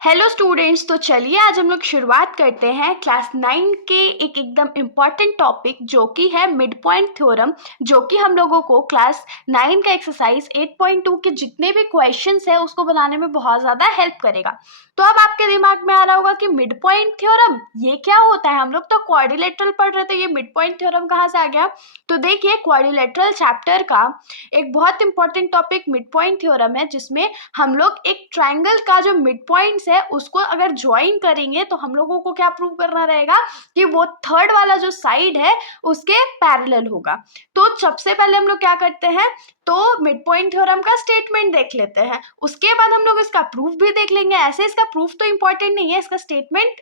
Hello students, तो चलिए आज हम लोग शुरुआत करते हैं क्लास 9 के एक एकदम इम्पॉर्टेंट टॉपिक जो कि है मिड पॉइंट थ्योरम, जो कि हम लोगों को क्लास 9 का एक्सरसाइज 8.2 के जितने भी क्वेश्चंस है उसको बनाने में बहुत ज़्यादा हेल्प करेगा। तो अब आपके दिमाग में आ रहा होगा कि मिड पॉइंट थ्योरम ये क्या होता है। हम लोग तो क्वाड्रिलेटरल पढ़ रहे थे, ये मिड पॉइंट थ्योरम कहाँ से आ गया। तो देखिए, क्वाड्रिलेटरल चैप्टर का एक बहुत important topic mid point theorem है, जिसमें हम लोग एक ट्राइंगल का जो मिड पॉइंट्स है उसको अगर ज्वाइन करेंगे तो हम लोगों को क्या प्रूव करना रहेगा कि वो थर्ड वाला जो साइड है उसके पैरेलल होगा। तो सबसे पहले हम लोग क्या करते हैं, तो मिड पॉइंट थ्योरम का स्टेटमेंट देख लेते हैं, उसके बाद हम लोग इसका प्रूफ भी देख लेंगे। ऐसे इसका प्रूफ तो इंपॉर्टेंट नहीं है, इसका स्टेटमेंट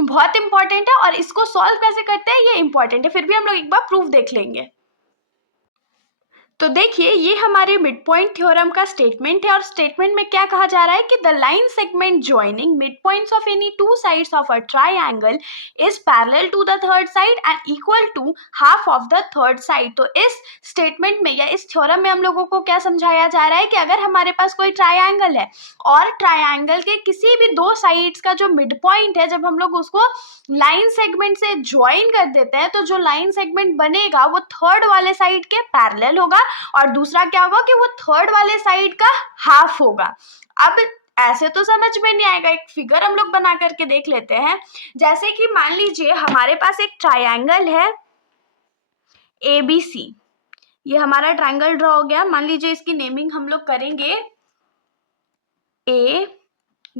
बहुत इंपॉर्टेंट है और इसको सॉल्व कैसे करते हैं ये इंपॉर्टेंट है, फिर भी हम लोग एक बार प्रूफ देख लेंगे। तो देखिए, ये हमारे मिड पॉइंट थ्योरम का स्टेटमेंट है और स्टेटमेंट में क्या कहा जा रहा है कि the line segment joining mid points of any two sides of a triangle is parallel to the third side and equal to half of the third side. तो इस स्टेटमेंट में या इस थ्योरम में हम लोगों को क्या समझाया जा रहा है कि अगर हमारे पास कोई ट्राइंगल है और ट्राइंगल के किसी भी दो साइड्स का जो मिड पॉइंट है, जब हम लोग उसको लाइन सेगमेंट से ज्वाइन कर देते हैं तो जो लाइन सेगमेंट बनेगा वो थर्ड वाले साइड के पैरेलल होगा और दूसरा क्या होगा कि वो थर्ड वाले साइड का हाफ होगा। अब ऐसे तो समझ में नहीं आएगा, एक फिगर हम लोग बना करके देख लेते हैं। जैसे कि मान लीजिए हमारे पास एक ट्रायंगल है ABC, ये हमारा ट्रायंगल ड्रॉ हो गया। मान लीजिए इसकी नेमिंग हम लोग करेंगे A,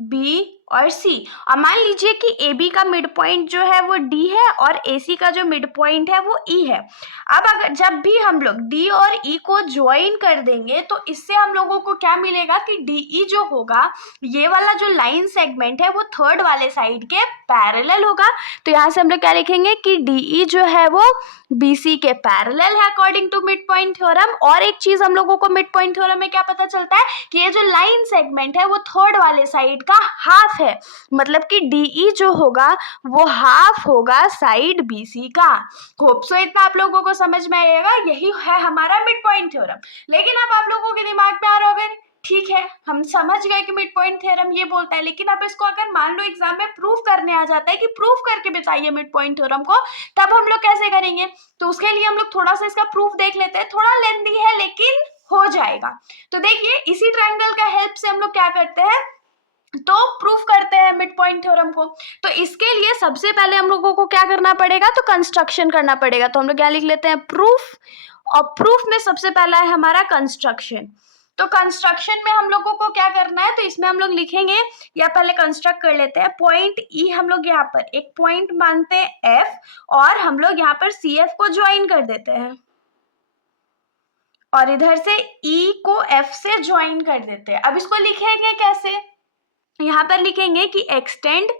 B और C। और मान लीजिए कि AB का मिड पॉइंट जो है वो D है और AC का जो मिड पॉइंट है वो E है। अब अगर जब भी हम लोग D और E को ज्वाइन कर देंगे तो इससे हम लोगों को क्या मिलेगा कि DE जो होगा, ये वाला जो लाइन सेगमेंट है वो थर्ड वाले साइड के पैरेलल होगा। तो यहाँ से हम लोग क्या लिखेंगे कि DE जो है वो BC के पैरेलल है according to mid point theorem. और एक चीज हम लोगों को मिड पॉइंट थ्योरम में क्या पता चलता है कि ये जो लाइन सेगमेंट है वो थर्ड वाले साइड का हाफ है, मतलब कि DE जो होगा वो हाफ होगा साइड BC का। होप सो इतना आप लोगों को समझ में आएगा, यही है हमारा मिड पॉइंट थ्योरम। लेकिन अब आप लोगों के दिमाग में आ रहा होगा, ठीक है हम समझ गए कि मिड पॉइंट थ्योरम ये बोलता है, लेकिन अब इसको अगर मान लो एग्जाम में प्रूफ करने आ जाता है कि प्रूफ करके बताइए मिड पॉइंट थ्योरम को, तब हम लोग कैसे करेंगे। तो उसके लिए हम लोग थोड़ा सा इसका प्रूफ देख लेते हैं, थोड़ा लेंथी है लेकिन हो जाएगा। तो देखिए, इसी ट्रायंगल का हेल्प से हम लोग क्या करते हैं, तो प्रूफ करते हैं मिड पॉइंट थ्योरम को। तो इसके लिए सबसे पहले हम लोगों को क्या करना पड़ेगा, तो कंस्ट्रक्शन करना पड़ेगा। तो हम लोग क्या लिख लेते हैं, प्रूफ। और प्रूफ में सबसे पहला है हमारा कंस्ट्रक्शन। तो कंस्ट्रक्शन में हम लोगों को क्या करना है, तो इसमें हम लोग लिखेंगे या पहले कंस्ट्रक्ट कर लेते हैं। पॉइंट E हम लोग यहाँ पर एक पॉइंट मानते हैं F और हम लोग यहाँ पर CF को ज्वाइन कर देते हैं और इधर से E को F से ज्वाइन कर देते हैं। अब इसको लिखेंगे कैसे, यहां पर लिखेंगे कि एक्सटेंड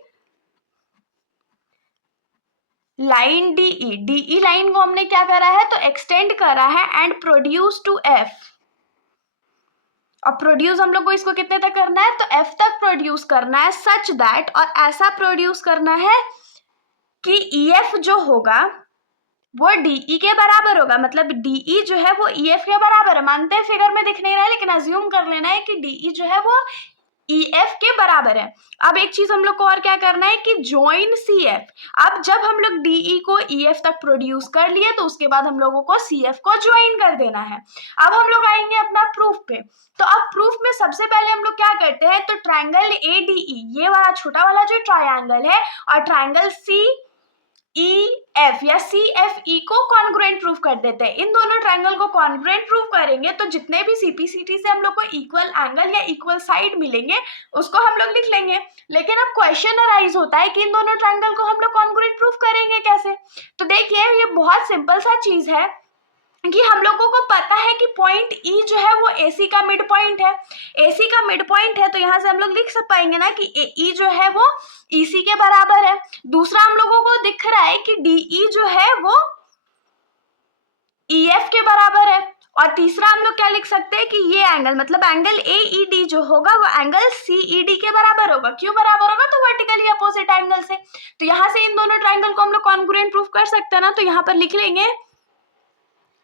लाइन DE लाइन को हमने क्या करा है, तो एक्सटेंड करा है एंड प्रोड्यूस टू F। और प्रोड्यूस हम लोग को इसको कितने तक करना है, तो F तक प्रोड्यूस करना है, सच दैट, और ऐसा प्रोड्यूस करना है कि EF जो होगा वो DE के बराबर होगा। मतलब DE जो है वो EF के बराबर है। मानते हैं फिगर में दिख नहीं रहा है, लेकिन अज्यूम कर लेना है कि DE जो है वो EF के बराबर है। अब एक चीज हम लोग को और क्या करना है कि ज्वाइन CF। अब जब हम लोग DE को EF तक प्रोड्यूस कर लिए तो उसके बाद हम लोगों को CF को ज्वाइन कर देना है। अब हम लोग आएंगे अपना प्रूफ पे। तो अब प्रूफ में सबसे पहले हम लोग क्या करते हैं, तो ट्रायंगल ADE, ये वाला छोटा वाला जो ट्रायंगल है, और ट्रायंगल CEF या CFE को कॉन्ग्रुएंट प्रूफ कर देते हैं। इन दोनों ट्रायंगल को कॉन्ग्रुएंट प्रूफ करेंगे तो जितने भी CPCT से हम लोग को इक्वल एंगल या इक्वल साइड मिलेंगे उसको हम लोग लिख लेंगे। लेकिन अब क्वेश्चन अराइज होता है कि इन दोनों ट्रायंगल को हम लोग कॉन्ग्रुएंट प्रूफ करेंगे कैसे। तो देखिए, ये बहुत सिंपल सा चीज है कि हम लोगों को पता है कि पॉइंट E जो है वो AC का मिड पॉइंट है। AC का मिड पॉइंट है तो यहाँ से हम लोग लिख पाएंगे ना कि E जो है वो EC के बराबर है। दूसरा हम लोगों को दिख रहा है कि DE जो है वो EF के बराबर है। और तीसरा हम लोग क्या लिख सकते हैं कि ये एंगल, मतलब एंगल AED जो होगा वो एंगल CED के बराबर होगा। क्यों बराबर होगा, तो वर्टिकली अपोजिट एंगल से। तो यहाँ से इन दोनों ट्रायंगल को हम लोग कॉन्ग्रुएंट प्रूफ कर सकते हैं ना। तो यहाँ पर लिख लेंगे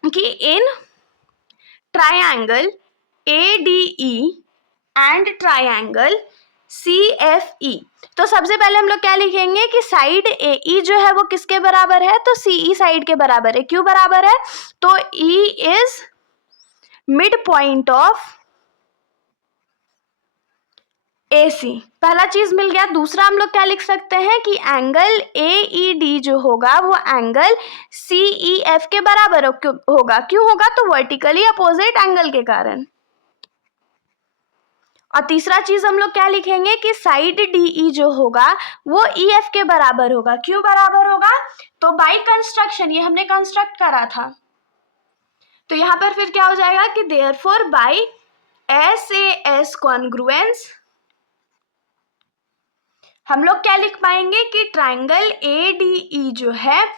कि in triangle ADE and triangle CFE। तो सबसे पहले हम लोग क्या लिखेंगे कि साइड AE जो है वो किसके बराबर है, तो CE साइड के बराबर है। क्यों बराबर है, तो E is mid point of AC। पहला चीज मिल गया। दूसरा हम लोग क्या लिख सकते हैं कि एंगल AED जो होगा वो एंगल CEF के बराबर होगा। क्यों होगा, तो वर्टिकली अपोजिट एंगल के कारण। और तीसरा चीज हम लोग क्या लिखेंगे कि साइड DE जो होगा वो EF के बराबर होगा। क्यों बराबर होगा, तो बाय कंस्ट्रक्शन, ये हमने कंस्ट्रक्ट करा था, तो यहां पर फिर क्या हो जाएगा कि देयरफॉर बाय SAS कॉन्ग्रुएंस हम लोग क्या लिख पाएंगे कि ट्राइंगल ADE जो है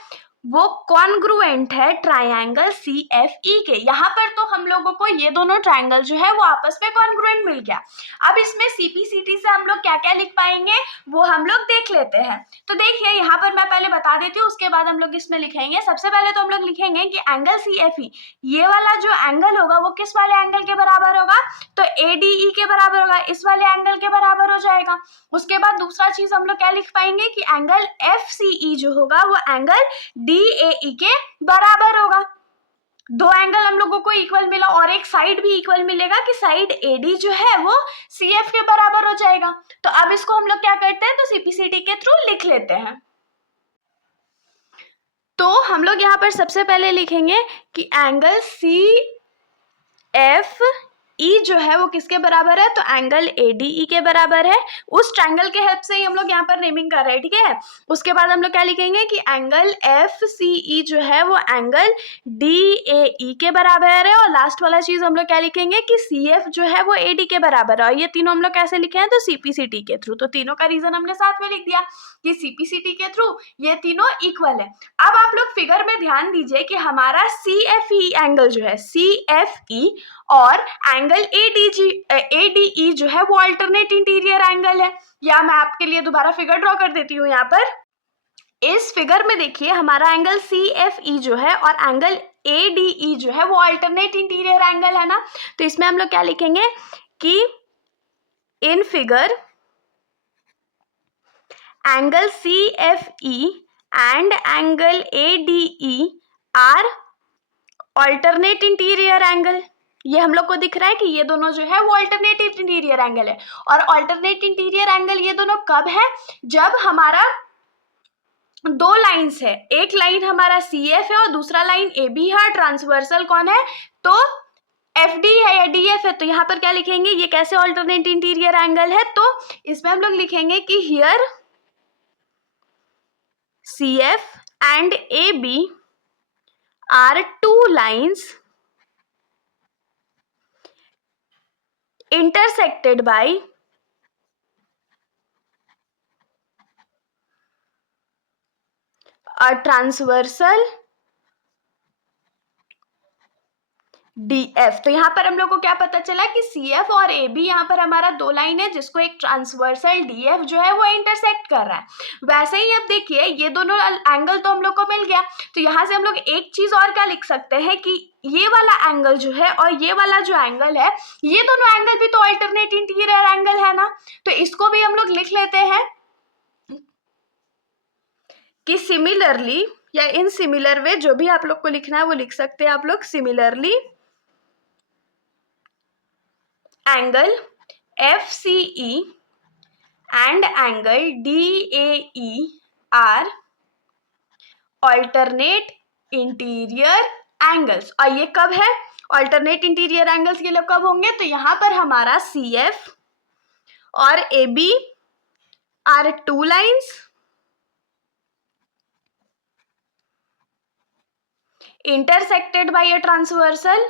वो कॉन्ग्रुएंट है ट्राइंगल CFE के। यहाँ पर तो हम लोगों को ये दोनों ट्राइंगल जो है वो आपस में कॉन्ग्रुएंट मिल गया। अब इसमें CPCT से हम लोग क्या क्या लिख पाएंगे वो हम लोग देख लेते हैं। तो देखिए यहाँ पर मैं पहले बता देती हूँ, उसके बाद हम लोग इसमें लिखेंगे। सबसे पहले तो हम लोग लिखेंगे कि एंगल CFE, ये वाला जो एंगल होगा वो किस वाले एंगल के बराबर होगा, तो ADE के बराबर होगा, इस वाले एंगल के बराबर हो जाएगा। उसके बाद दूसरा चीज हम लोग क्या लिख पाएंगे कि एंगल FCE जो होगा वो एंगल DAE के बराबर होगा। दो एंगल हम लोगों को इक्वल मिला और एक साइड भी इक्वल मिलेगा कि साइड AD जो है वो CF के बराबर हो जाएगा। तो अब इसको हम लोग क्या करते हैं, तो CPCT के थ्रू लिख लेते हैं। तो हम लोग यहाँ पर सबसे पहले लिखेंगे कि एंगल CFE जो है वो किसके बराबर है, तो एंगल ADE के बराबर है। उस ट्रायंगल के हेल्प से ही हम लोग यहाँ पर नेमिंग कर रहे हैं, ठीक है। उसके बाद हम लोग क्या लिखेंगे कि एंगल FCE जो है वो एंगल DAE के बराबर है। और लास्ट वाला चीज हम लोग क्या लिखेंगे कि CF जो है वो AD के बराबर है। और ये तीनों हम लोग कैसे लिखे हैं, तो CPCT के थ्रू। तो तीनों का रीजन हमने साथ में लिख दिया कि CPCT के थ्रू ये तीनों इक्वल है। अब आप लोग फिगर में ध्यान दीजिए कि हमारा CFE एंगल जो है CFE और एंगल ADE जो है वो अल्टरनेट इंटीरियर एंगल है। या मैं आपके लिए दोबारा फिगर ड्रॉ कर देती हूँ। यहाँ पर इस फिगर में देखिए हमारा एंगल CFE जो है और एंगल ADE जो है वो अल्टरनेट इंटीरियर एंगल है ना। तो इसमें हम लोग क्या लिखेंगे कि in figure angle CFE and angle ADE are alternate interior angle. ये हम लोग को दिख रहा है कि ये दोनों जो है वो अल्टरनेट इंटीरियर एंगल है। और अल्टरनेट इंटीरियर एंगल ये दोनों कब है, जब हमारा दो लाइंस है, एक लाइन हमारा CF है और दूसरा लाइन AB है। ट्रांसवर्सल कौन है, तो FD है या DF है। तो यहाँ पर क्या लिखेंगे, ये कैसे अल्टरनेट इंटीरियर एंगल है, तो इसमें हम लोग लिखेंगे कि here CF and AB are two lines intersected by a transversal DF। तो यहाँ पर हम लोग को क्या पता चला कि CF और AB यहाँ पर हमारा दो लाइन है जिसको एक ट्रांसवर्सल DF जो है वो इंटरसेक्ट कर रहा है। वैसे ही अब देखिए ये दोनों एंगल तो हम लोग को मिल गया। तो यहाँ से हम लोग एक चीज और क्या लिख सकते हैं कि ये वाला एंगल जो है और ये वाला जो एंगल है, ये दोनों एंगल भी तो अल्टरनेट इंटीरियर एंगल है ना। तो इसको भी हम लोग लिख लेते हैं कि सिमिलरली या इन सिमिलर वे, जो भी आप लोग को लिखना है वो लिख सकते हैं आप लोग। Similarly angle FCE and angle DAE are alternate interior angles. और ये कब है, अल्टरनेट इंटीरियर एंगल्स ये लोग कब होंगे, तो यहाँ पर हमारा CF और AB are two lines intersected by a transversal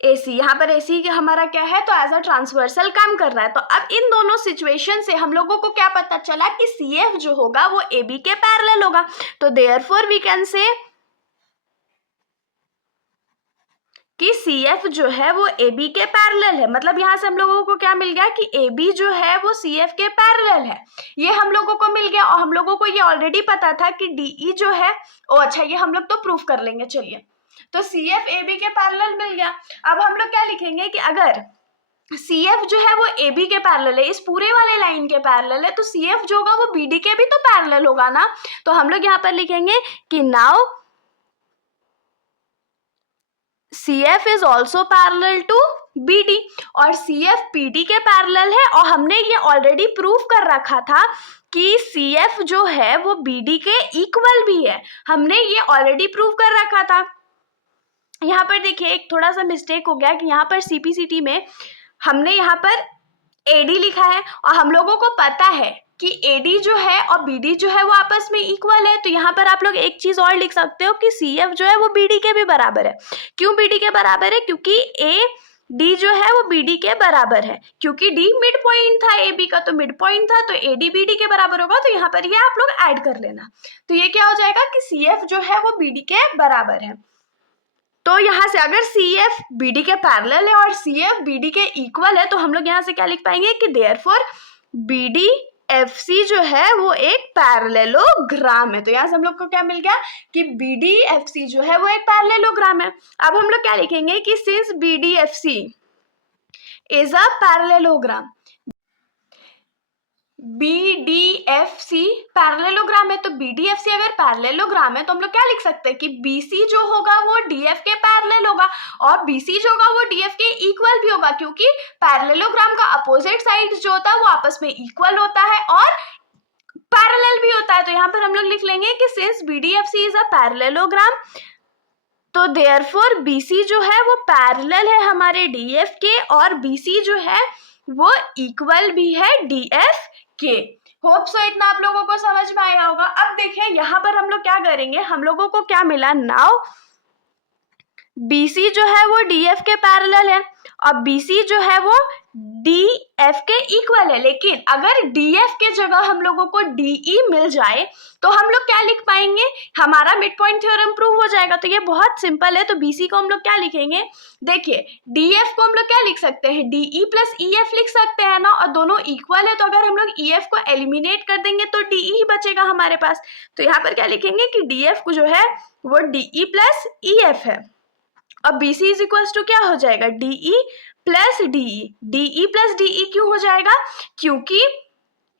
AC। यहाँ पर AC हमारा क्या है, तो एज अ ट्रांसवर्सल काम कर रहा है। तो अब इन दोनों सिचुएशन से हम लोगों को क्या पता चला कि CF जो होगा वो AB के पैरेलल होगा। तो देयरफॉर वी कैन से कि CF जो है वो AB के पैरेलल है। मतलब यहाँ से हम लोगों को क्या मिल गया कि AB जो है वो CF के पैरेलल है, ये हम लोगों को मिल गया। और हम लोगों को ये ऑलरेडी पता था कि DE जो है, ओ अच्छा ये हम लोग तो प्रूफ कर लेंगे, चलिए। तो CF AB के पैरेलल मिल गया। अब हम लोग क्या लिखेंगे कि अगर CF जो है वो AB के पैरेलल है, इस पूरे वाले लाइन के पैरेलल है, तो CF जो होगा वो BD के भी तो पैरेलल होगा ना। तो हम लोग यहाँ पर लिखेंगे कि now CF is also parallel to BD, और CF PD के पैरेलल है, और हमने ये ऑलरेडी प्रूव कर रखा था कि CF जो है वो BD के इक्वल भी है, हमने ये ऑलरेडी प्रूव कर रखा था। यहाँ पर देखिए एक थोड़ा सा मिस्टेक हो गया कि यहाँ पर CPCT में हमने यहाँ पर AD लिखा है, और हम लोगों को पता है कि AD जो है और BD जो है वो आपस में इक्वल है। तो यहाँ पर आप लोग एक चीज और लिख सकते हो कि CF जो है वो BD के भी बराबर है। क्यों BD के बराबर है? क्योंकि AD जो है वो BD के बराबर है, क्योंकि D मिड पॉइंट था AB का, तो मिड पॉइंट था, तो AD BD के बराबर होगा। तो यहाँ पर ये आप लोग ऐड कर लेना। तो ये क्या हो जाएगा कि CF जो है वो BD के बराबर है। तो यहाँ से अगर CF BD के पैरेलल है और CF BD के इक्वल है, तो हम लोग यहाँ से क्या लिख पाएंगे कि देयरफॉर BD FC जो है वो एक पैरेललोग्राम है। तो यहाँ से हम लोग को क्या मिल गया कि BD FC जो है वो एक पैरेललोग्राम है। अब हम लोग क्या लिखेंगे कि since BD FC is a parallelogram, BDFC parallelogram है, तो BDFC अगर पैरेललोग्राम है तो हम लोग क्या लिख सकते हैं कि BC जो होगा वो DF के पैरेलल होगा, और BC जो होगा वो DF के इक्वल भी होगा, क्योंकि पैरेललोग्राम का अपोजिट साइड जो होता है वो आपस में इक्वल होता है और पैरेलल भी होता है। तो यहाँ पर हम लोग लिख लेंगे कि since BDFC is a parallelogram, तो देयरफॉर BC जो है वो पैरेलल है हमारे DF के, और BC जो है वो इक्वल भी है DF के। होप सो इतना आप लोगों को समझ में आया होगा। अब देखिए यहाँ पर हम लोग क्या करेंगे, हम लोगों को क्या मिला, नाउ BC जो है वो DF के पैरेलल है और BC जो है वो DF के इक्वल है, लेकिन अगर DF के जगह हम लोगों को DE मिल जाए तो हम लोग क्या लिख पाएंगे, हमारा मिड पॉइंट थ्योरम प्रूव हो जाएगा। तो ये बहुत सिंपल है। तो BC को हम लोग क्या लिखेंगे, देखिए DF को हम लोग क्या लिख सकते हैं, DE प्लस EF लिख सकते हैं ना, और दोनों इक्वल है, तो अगर हम लोग EF को एलिमिनेट कर देंगे तो DE ही बचेगा हमारे पास। तो यहाँ पर क्या लिखेंगे कि DF को जो है वो DE प्लस EF है, अब BC इज इक्वल टू क्या हो जाएगा, DE plus DE। DE plus DE क्यों हो जाएगा, क्योंकि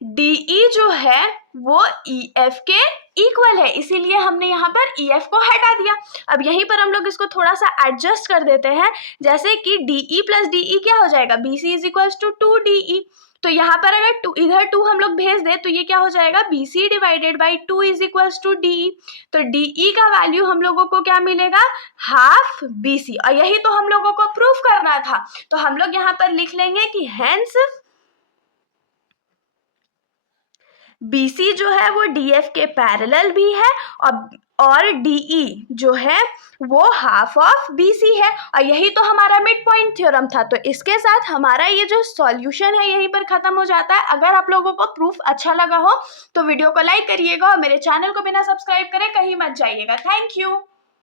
DE जो है वो EF के इक्वल है, इसीलिए हमने यहाँ पर EF को हटा दिया। अब यहीं पर हम लोग इसको थोड़ा सा एडजस्ट कर देते हैं, जैसे कि DE प्लस DE क्या हो जाएगा, BC is equal to 2DE। तो यहाँ पर अगर इधर 2 हम लोग भेज दे तो ये क्या हो जाएगा, BC divided by 2 is equal to DE। तो DE का वैल्यू हम लोगों को क्या मिलेगा, हाफ BC, और यही तो हम लोगों को प्रूफ करना था। तो हम लोग यहाँ पर लिख लेंगे कि हेंस BC जो है वो DF के पैरेलल भी है, और DE जो है वो हाफ ऑफ BC है, और यही तो हमारा मिड पॉइंट थ्योरम था। तो इसके साथ हमारा ये जो सॉल्यूशन है यहीं पर खत्म हो जाता है। अगर आप लोगों को प्रूफ अच्छा लगा हो तो वीडियो को लाइक करिएगा, और मेरे चैनल को बिना सब्सक्राइब करे कहीं मत जाइएगा। Thank you.